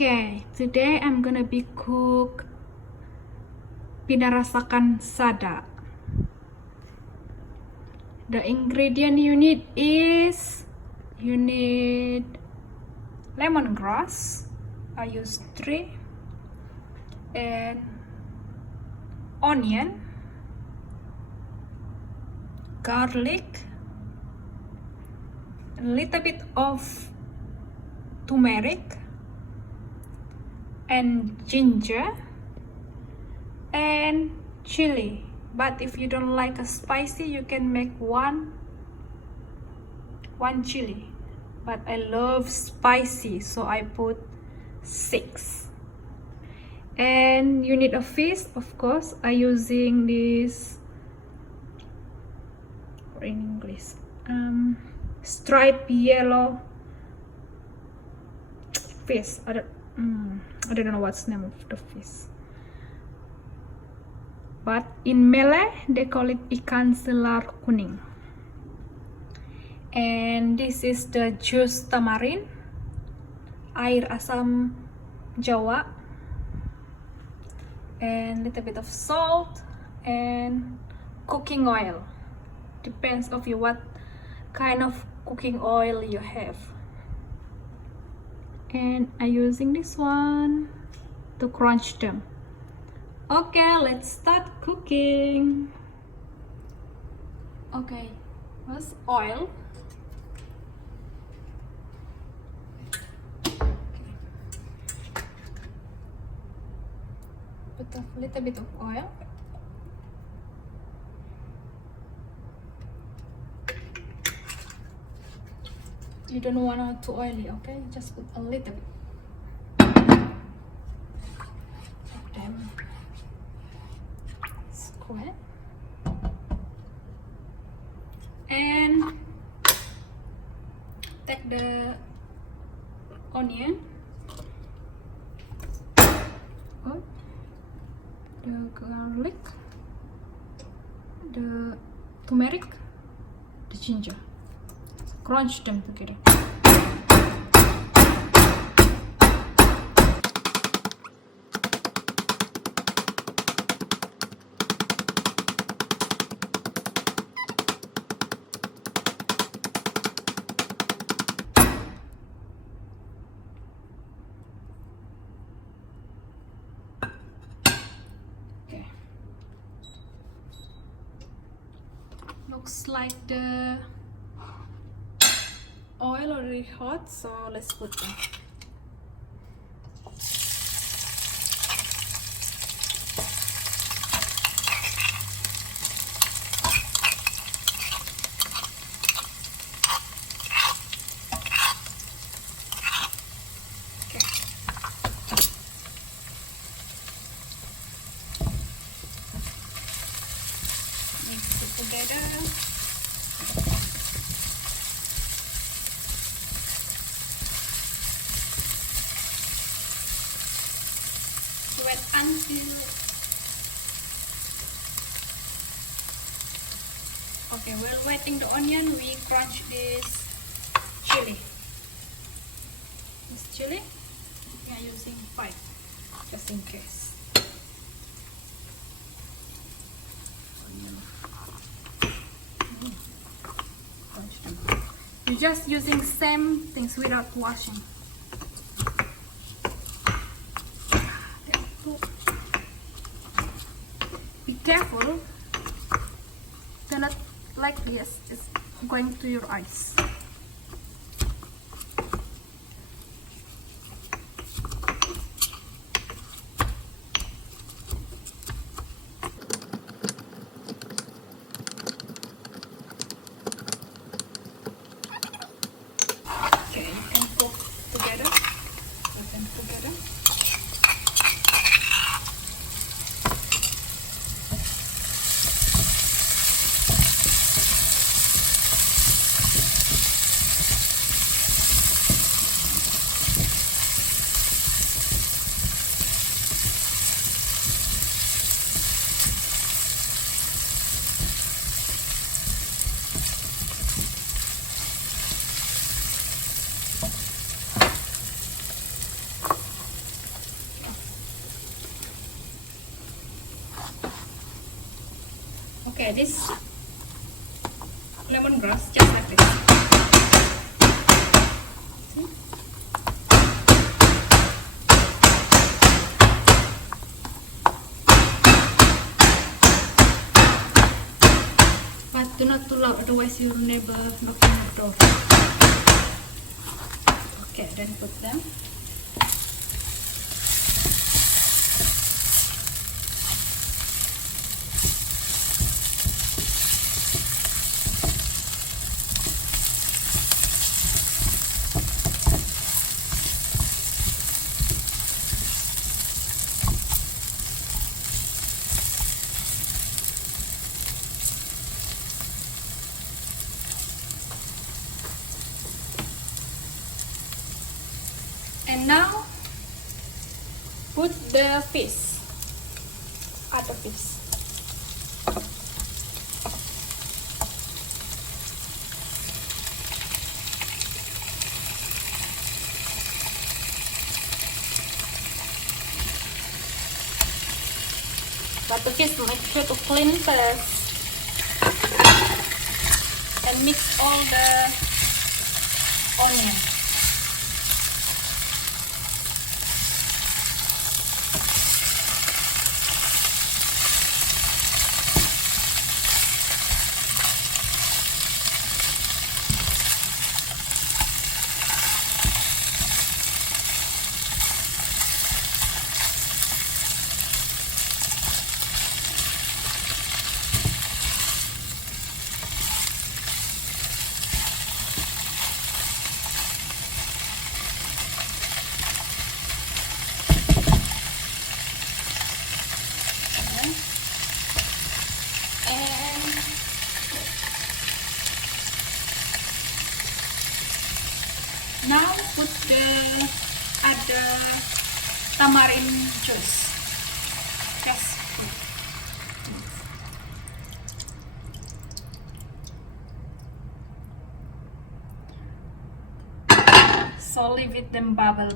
Okay, today I'm gonna be cook Pinarasakan Sada. The ingredient you need is lemongrass. I use 3 and onion, garlic, a little bit of turmeric and ginger and chili. But if you don't like a spicy, you can make one chili, but I love spicy, so I put 6. And you need a fish, of course. I using this, or in English, striped yellow fish. I don't know what's the name of the fish, but in Malay they call it ikan selar kuning. And this is the juice tamarind, air asam jawa, and little bit of salt and cooking oil. Depends of you what kind of cooking oil you have. And I'm using this one to crunch them. Okay, let's start cooking. Okay, first oil. Put a little bit of oil. You don't want it too oily, okay? Just put a little bit. Take them square. And take the onion, the garlic, the turmeric, the ginger. Crunch them together. Okay. Looks like the oil already hot, so let's put them. Okay. Mix it together. Wait until okay, while waiting the onion, we crunch this chili. This chili we are using 5 just in case. You're just using same things without washing. Be careful, do not like this, it's going to your eyes. Okay, you can cook together. You can cook together. Okay, this lemongrass just like this. See? But do not too loud, otherwise you'll never knock on the door. Okay, then put them. And now put the fish, other fish. But the fish, make sure to clean first and mix all the onion. Now put the other tamarind juice. Just put. So leave it them bubble.